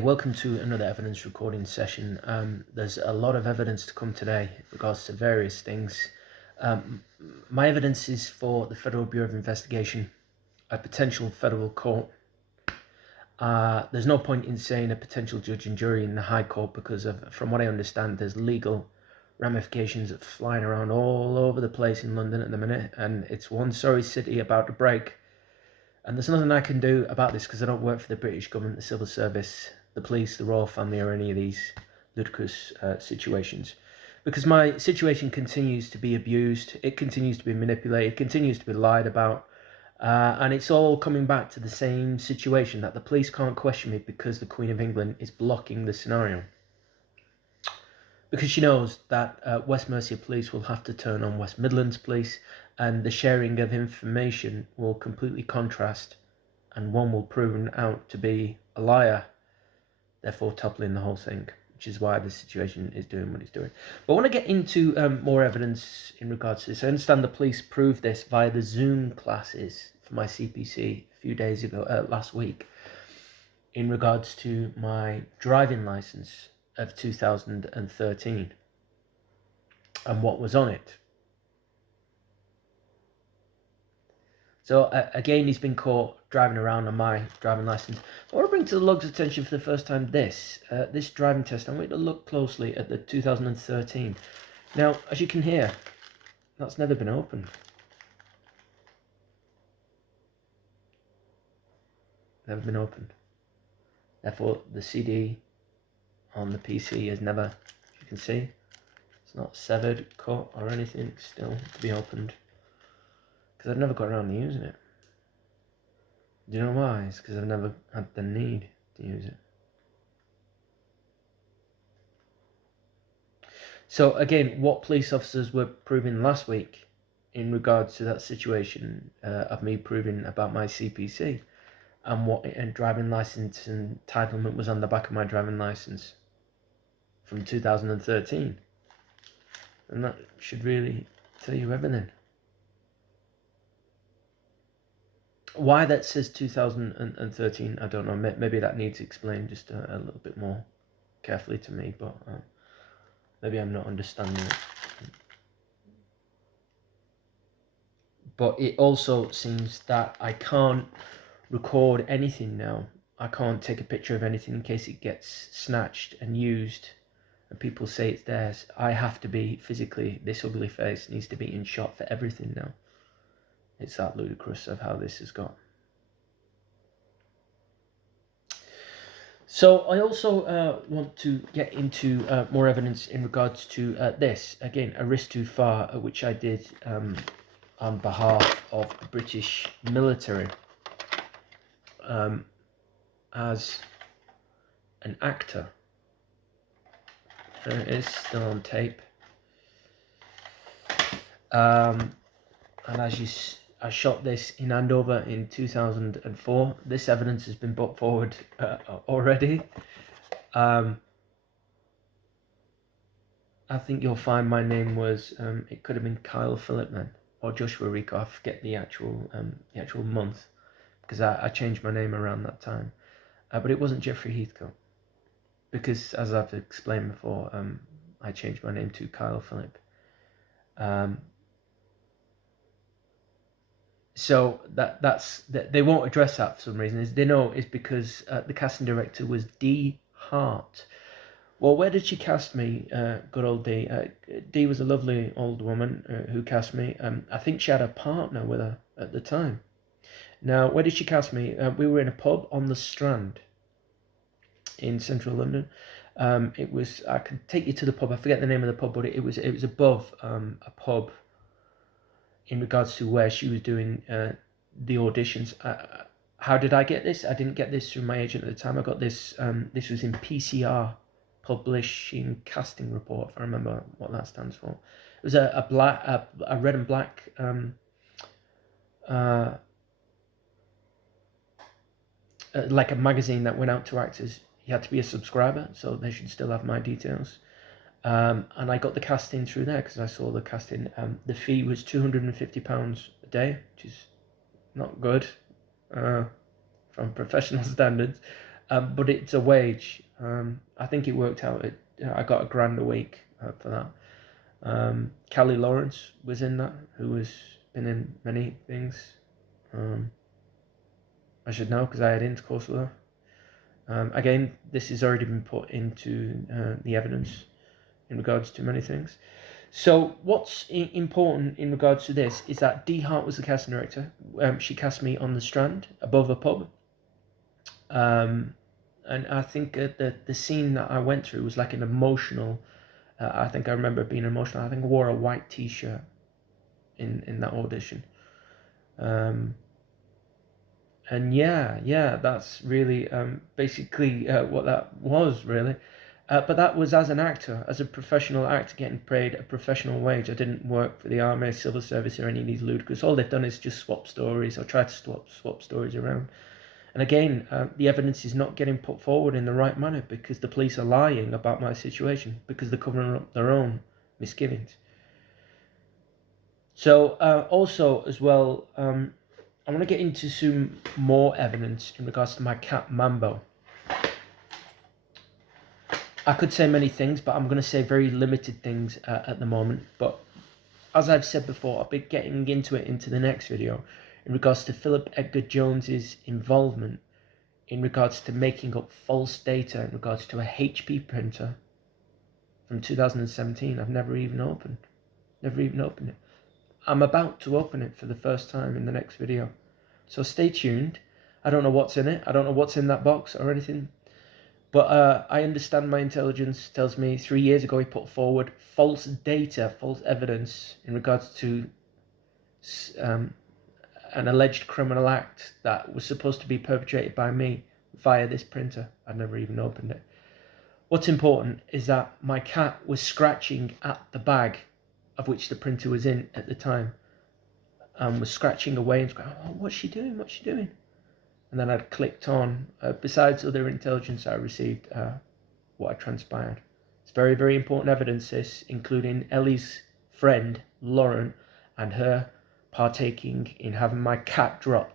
Welcome to another evidence recording session. There's a lot of evidence to come today in regards to various things. My evidence is for the Federal Bureau of Investigation, a potential federal court. There's no point in saying a potential judge and jury in the High Court because from what I understand, there's legal ramifications flying around all over the place in London at the minute, and it's one sorry city about to break. And there's nothing I can do about this because I don't work for the British government, the civil service, the police, the royal family, or any of these ludicrous situations. Because my situation continues to be abused, it continues to be manipulated, it continues to be lied about, and it's all coming back to the same situation that the police can't question me because the Queen of England is blocking the scenario. Because she knows that West Mercia Police will have to turn on West Midlands Police, and the sharing of information will completely contrast, and one will prove out to be a liar, therefore toppling the whole thing, which is why the situation is doing what it's doing. But I want to get into more evidence in regards to this. I understand the police proved this via the Zoom classes for my CPC a few days ago, last week, in regards to my driving license of 2013 and what was on it. So again, he's been caught driving around on my driving license. I want to bring to the log's attention for the first time this driving test. I want you to look closely at the 2013. Now, as you can hear, that's never been opened. Never been opened. Therefore, the CD on the PC is never, as you can see, it's not severed, cut, or anything. It's still to be opened. Because I've never got around to using it. Do you know why? It's because I've never had the need to use it. So again, what police officers were proving last week in regards to that situation of me proving about my CPC and what driving license entitlement was on the back of my driving license from 2013. And that should really tell you everything. Why that says 2013, I don't know. Maybe that needs explained just a little bit more carefully to me, but maybe I'm not understanding it. But it also seems that I can't record anything now. I can't take a picture of anything in case it gets snatched and used and people say it's theirs. I have to be physically, this ugly face needs to be in shot for everything now. It's that ludicrous of how this has got. So I also want to get into more evidence in regards to this. Again, a risk too far, which I did on behalf of the British military as an actor. There it is, still on tape. And as I shot this in Andover in 2004. This evidence has been brought forward already. I think you'll find my name was, it could have been Kyle Phillip then, or Joshua Rico. I forget the actual month, because I changed my name around that time. But it wasn't Jeffrey Heathcote, because as I've explained before, I changed my name to Kyle Phillip. So that's they won't address that for some reason. They know it's because the casting director was Dee Hart. Well, where did she cast me? Good old Dee. Dee was a lovely old woman who cast me. I think she had a partner with her at the time. Now, where did she cast me? We were in a pub on the Strand in central London. It was, I can take you to the pub. I forget the name of the pub, but it was above a pub. In regards to where she was doing the auditions. How did I get this? I didn't get this through my agent at the time. I got this, this was in PCR, Publishing Casting Report, if I remember what that stands for. It was a red and black like a magazine that went out to actors. You had to be a subscriber, so they should still have my details. And I got the casting through there because I saw the casting. The fee was £250 a day, which is not good from professional standards. but it's a wage. I think it worked out. I got £1,000 a week for that. Callie Lawrence was in that, who has been in many things. I should know because I had intercourse with her. Again, this has already been put into the evidence in regards to many things. So what's important in regards to this is that Dee Hart was the casting director. She cast me on the Strand above a pub. And I think the scene that I went through was like an emotional, I think I remember being emotional. I think I wore a white t-shirt in that audition. And yeah, that's really basically what that was, really. But that was as an actor, as a professional actor, getting paid a professional wage. I didn't work for the Army, Civil Service, or any of these ludicrous. All they've done is just swap stories, or try to swap stories around. And again, the evidence is not getting put forward in the right manner because the police are lying about my situation, because they're covering up their own misgivings. So also as well, I want to get into some more evidence in regards to my cat Mambo. I could say many things, but I'm going to say very limited things at the moment. But as I've said before, I'll be getting into it into the next video in regards to Philip Edgar Jones's involvement in regards to making up false data in regards to a HP printer from 2017. I've never even opened it. I'm about to open it for the first time in the next video. So stay tuned. I don't know what's in it. I don't know what's in that box or anything. But I understand my intelligence tells me 3 years ago he put forward false data, false evidence in regards to an alleged criminal act that was supposed to be perpetrated by me via this printer. I'd never even opened it. What's important is that my cat was scratching at the bag of which the printer was in at the time. Was scratching away and going, oh, what's she doing? What's she doing? And then I'd clicked on, besides other intelligence I received, what had transpired. It's very, very important evidence, this, including Ellie's friend, Lauren, and her partaking in having my cat dropped.